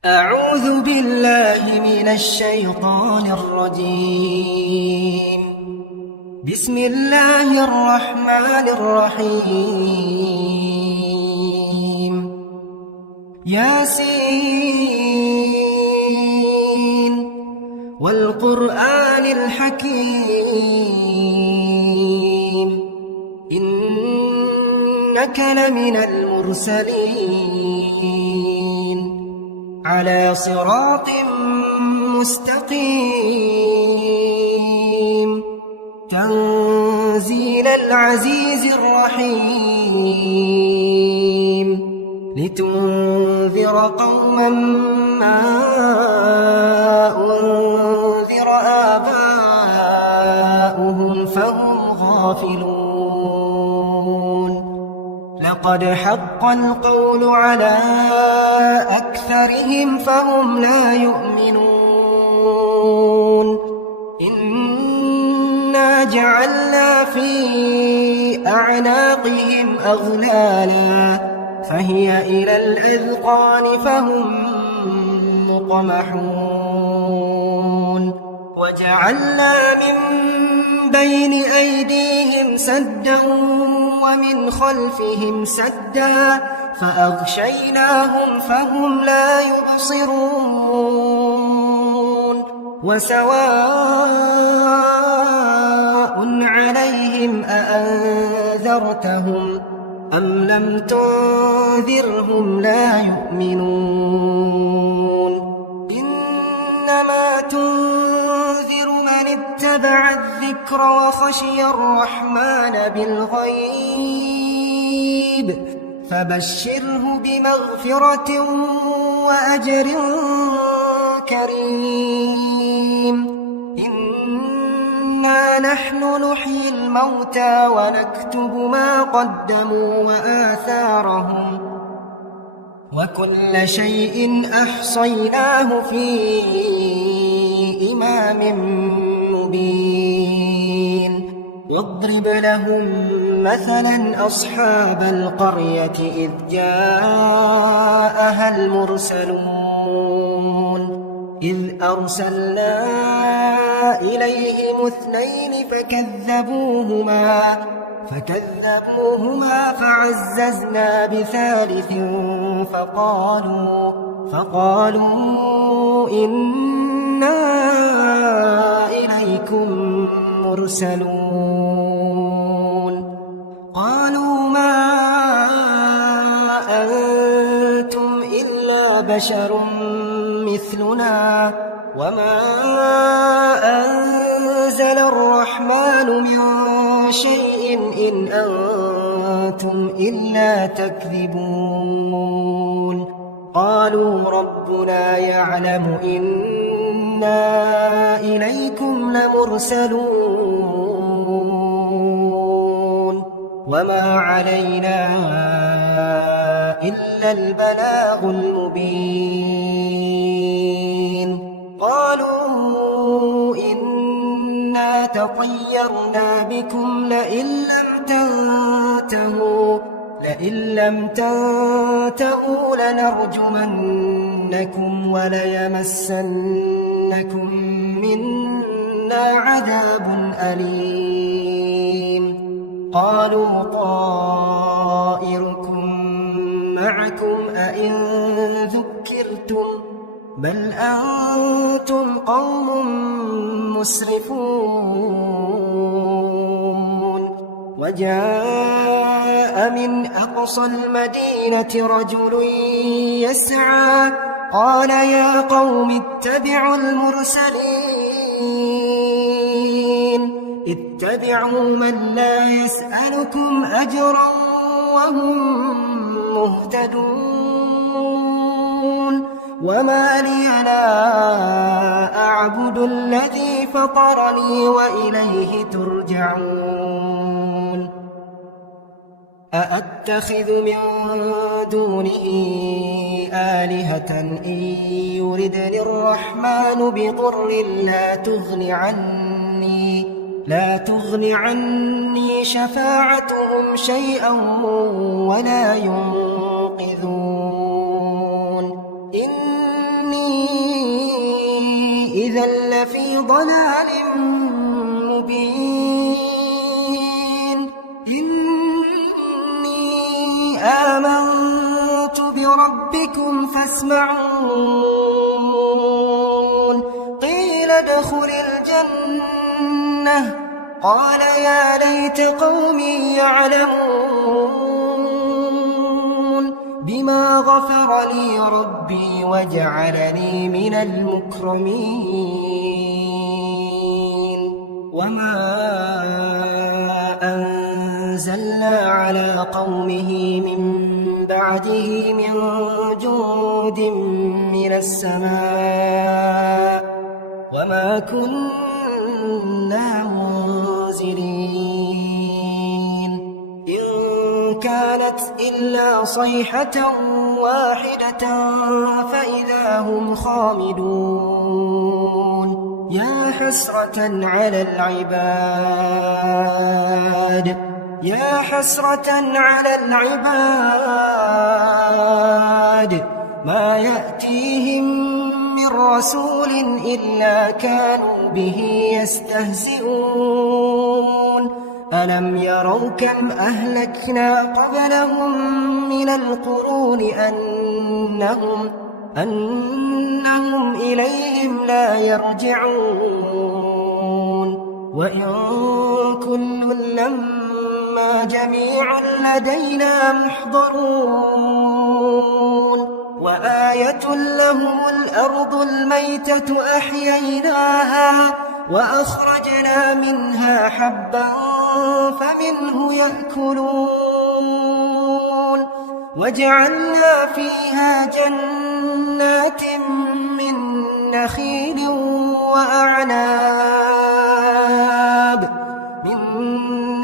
أعوذ بالله من الشيطان الرجيم. بسم الله الرحمن الرحيم. ياسين والقرآن الحكيم إنك لمن المرسلين على صراط مستقيم تنزيل العزيز الرحيم لتنذر قوما ما أنذر آباؤهم فهم غافلون. لقد حق القول على أكثرهم فهم لا يؤمنون. إنا جعلنا في أعناقهم أغلالا فهي إلى الأذقان فهم مقمحون. وجعلنا من بين أيديهم سدا ومن خلفهم سدا فأغشيناهم فهم لا يبصرون. وسواء عليهم أأنذرتهم أم لم تنذرهم لا يؤمنون. إنما تنذر من اتبع الذكر وخشي الرحمن بالغيب فبشره بمغفرة وأجر كريم. إنا نحن نحيي الموتى ونكتب ما قدموا وآثارهم وكل شيء أحصيناه في إمام مبين. واضرب لهم مثلا أصحاب القرية إذ جاءها المرسلون إذ أرسلنا إليهم اثنين فكذبوهما فعززنا بثالث فقالوا إنا إليكم مرسلون. قالوا ما أنتم إلا بشر مثلنا وما أنزل الرحمن من شيء إن أنتم إلا تكذبون. قالوا ربنا يعلم إنا إليكم لمرسلون وما علينا إلا البلاغ المبين. قالوا إنا تطيرنا بكم لئن لم تنتهوا لنرجمنكم وليمسنكم منا عذاب أليم. قالوا طائركم معكم أئن ذكرتم بل أنتم قوم مسرفون. وجاء من أقصى المدينة رجل يسعى قال يا قوم اتبعوا المرسلين اتبعوا من لا يسألكم أجرا وهم مهتدون. وما لي لا أعبد الذي فطرني وإليه ترجعون. أأتخذ من دونه آلهة إن يردني الرحمن بضر لا تغن عني شفاعتهم شيئا ولا ينقذون. إذا لفي ضلال مبين إني آمنت بربكم فاسمعون قيل ادخل الجنة قال يا ليت قومي يعلمون بما غفر لي ربي وجعلني من المكرمين وما أنزلنا على قومه من بعده من جند من السماء وما كنا منزلين إن كانت إلا صيحة واحدة فإذا هم خامدون يا حسرة على العباد يا حسرة على العباد ما يأتيهم من رسول إلا كانوا به يستهزئون ألم يروا كم أهلكنا قبلهم من القرون أنهم إليهم لا يرجعون وإن كل لما جميع لدينا محضرون وآية لهم الأرض الميتة أحييناها وأخرجنا منها حبا فمنه يأكلون وجعلنا فيها جنات من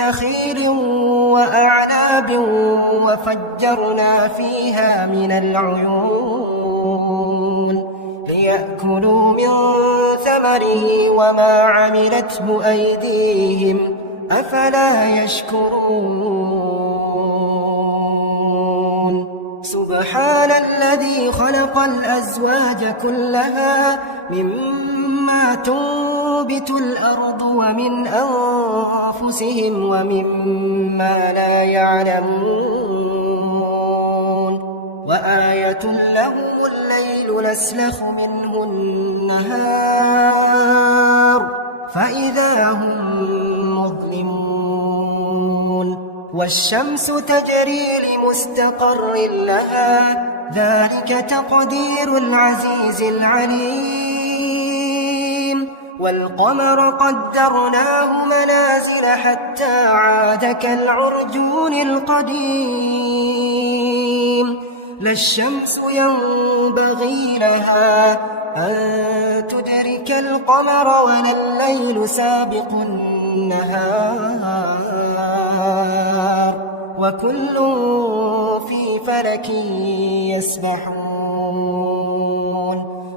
نخيل وأعناب وفجرنا فيها من العيون ليأكلوا من ثمره وما عملته أيديهم أفلا يشكرون سبحان الذي خلق الأزواج كلها مما تنبت الأرض ومن أنفسهم ومما لا يعلمون وآية لهم الليل نسلخ منه النهار فإذا هم مظلمون والشمس تجري لمستقر لها ذلك تقدير العزيز العليم والقمر قدرناه منازل حتى عاد كالعرجون القديم لا الشمس ينبغي لها أن تدرك القمر ولا الليل سابق النهار وكل في فلك يسبحون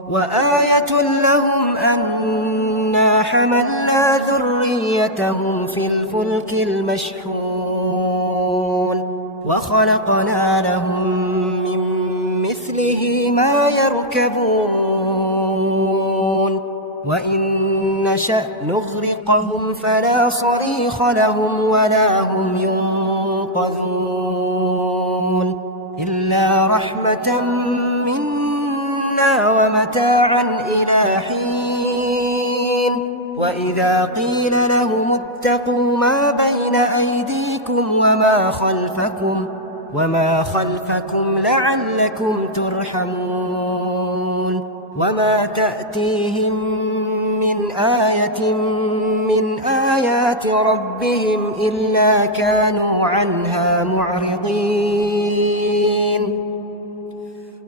وآية لهم أنا حملنا ذريتهم في الفلك المشحون وخلقنا لهم من مثله ما يركبون وإن نشأ نغرقهم فلا صريخ لهم ولا هم ينقذون إلا رحمة منا ومتاعا إلى حين وإذا قيل لهم اتقوا ما بين أيديكم وما خلفكم لعلكم ترحمون وما تأتيهم من آية من آيات ربهم إلا كانوا عنها معرضين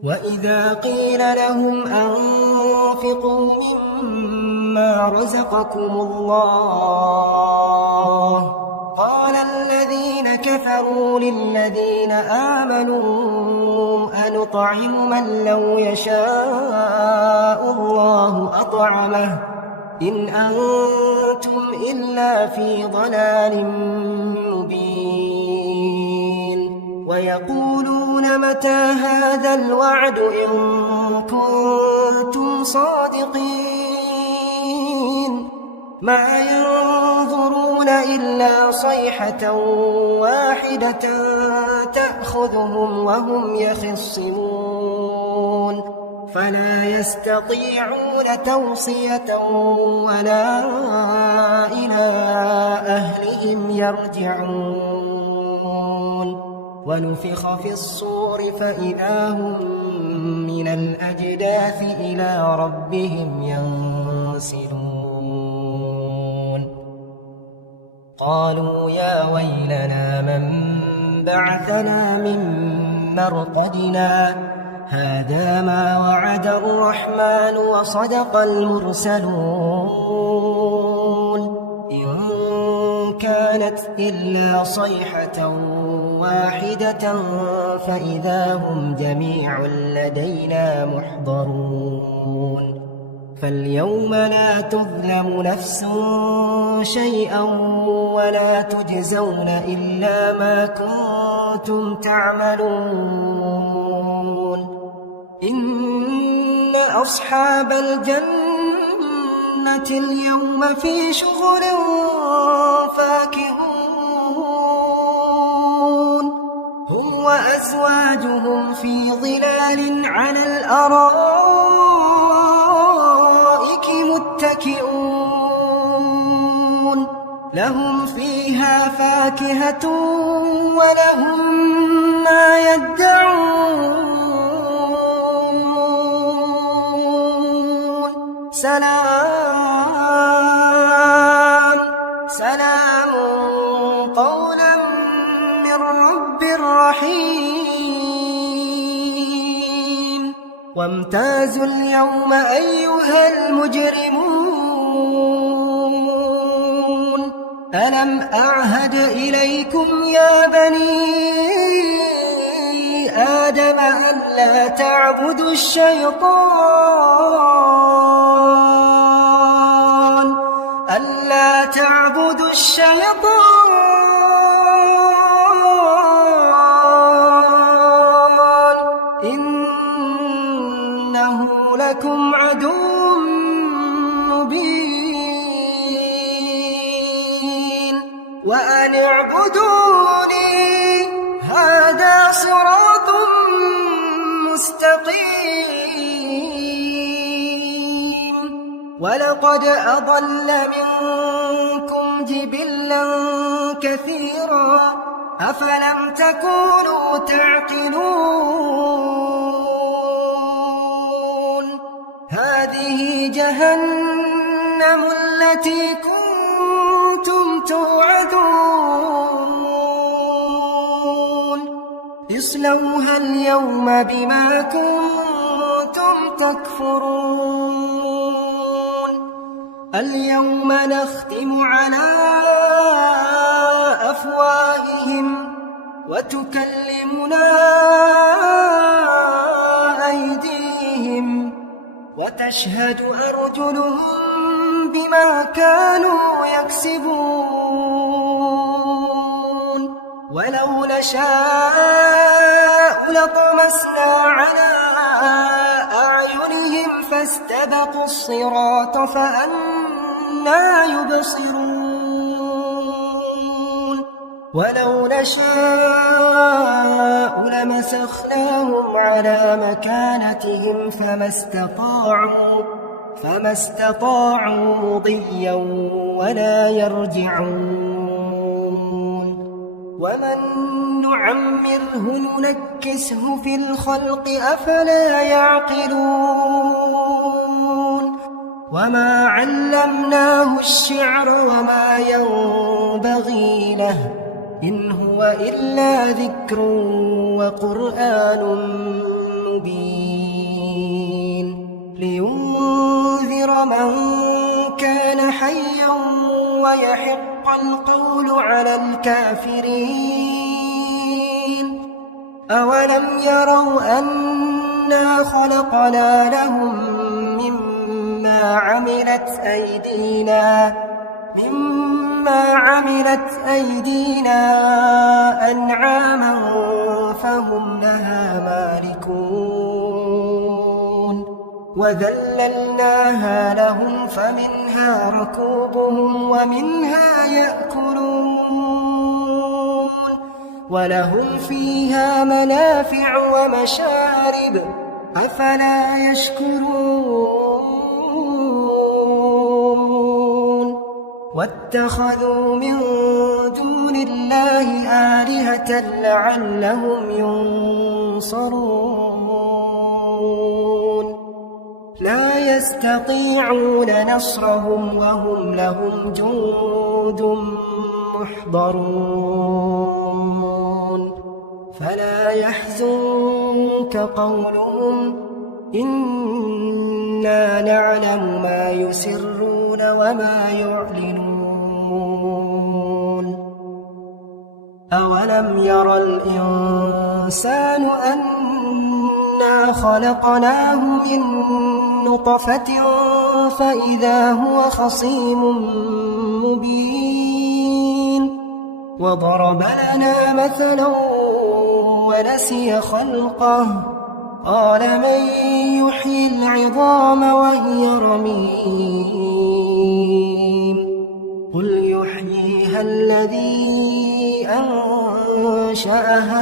وإذا قيل لهم أنفقوا مما رزقكم الله قال الذين كفروا للذين آمنوا أنطعم من لو يشاء الله أطعمه إن أنتم إلا في ضلال مبين ويقولون متى هذا الوعد إن كنتم صادقين ما ينظرون إلا صيحة واحدة تأخذهم وهم يخصمون فلا يستطيعون توصية ولا إلى أهلهم يرجعون ونفخ في الصور فإذا هم من الأجداث إلى ربهم ينسلون قالوا يا ويلنا من بعثنا من مرقدنا هذا ما وعد الرحمن وصدق المرسلون إن كانت إلا صيحة واحدة فإذا هم جميع لدينا محضرون فاليوم لا تظلم نفس شيئا ولا تجزون إلا ما كنتم تعملون إن أصحاب الجنة اليوم في شغل فاكهون هم وأزواجهم في ظلال على الأرائك متكئون لهم فيها فاكهة ولهم ما يدعون سلام قولا من رب رحيم وامتازوا اليوم أيها المجرمون ألم أعهد إليكم يا بني آدم أن لا تعبدوا الشيطان إنه لكم عدو مبين وأن اعبدوني هذا صراط مستقيم ولقد أضل منكم جبلا كثيرا أفلم تكونوا تعقلون هذه جهنم التي كنتم توعدون اصلوها اليوم بما كنتم تكفرون اليوم نختم على أفواههم وتكلمنا أيديهم وتشهد أرجلهم بما كانوا يكسبون ولو نشاء لطمسنا على أعينهم فاستبقوا الصراط فأنى يبصرون ولو نشاء لمسخناهم على مكانتهم فما استطاعوا مضيا ولا يرجعون ومن نعمره ننكسه في الخلق أفلا يعقلون وما علمناه الشعر وما ينبغي له إن هو إلا ذكر وقرآن مبين لينذر من كان حيا ويحق القول على الكافرين أولم يروا أنا خلقنا لهم مما عملت أيدينا أنعاما فهم لها مالكون وذللناها لهم فمنها ركوبهم ومنها يأكلون ولهم فيها منافع ومشارب أفلا يشكرون واتخذوا من دون الله آلهة لعلهم ينصرون لا يستطيعون نصرهم وهم لهم جند محضرون فلا يحزنك قولهم إنا نعلم ما يسرون وما يعلنون أولم ير الإنسان أنا خلقناه من نطفة فإذا هو خصيم مبين وضرب لنا مثلا ونسي خلقه قال من يحيي العظام وهي رميم قل يحييها الذي أنشأها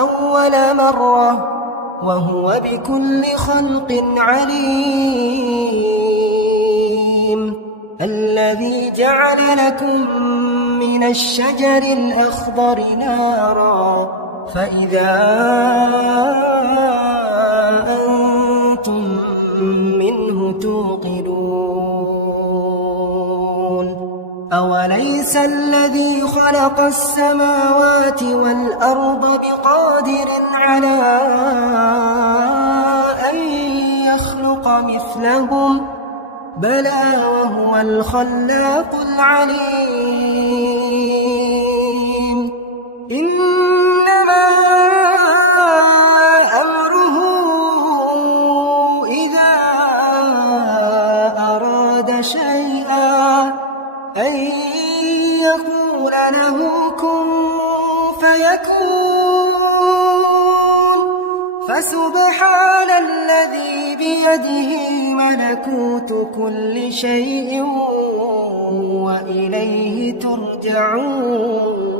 أول مرة وهو بكل خلق عليم الذي جعل لكم من الشجر الأخضر نارا فإذا أنتم منه توقدون أوليس الذي خلق السماوات والأرض بقادر على أن يخلق مثلهم بلى وهو الخلاق العليم إنما أمره إذا أراد شيئا أن يقول له كن فيكون فسبحان الذي بيده ملكوت كل شيء وإليه ترجعون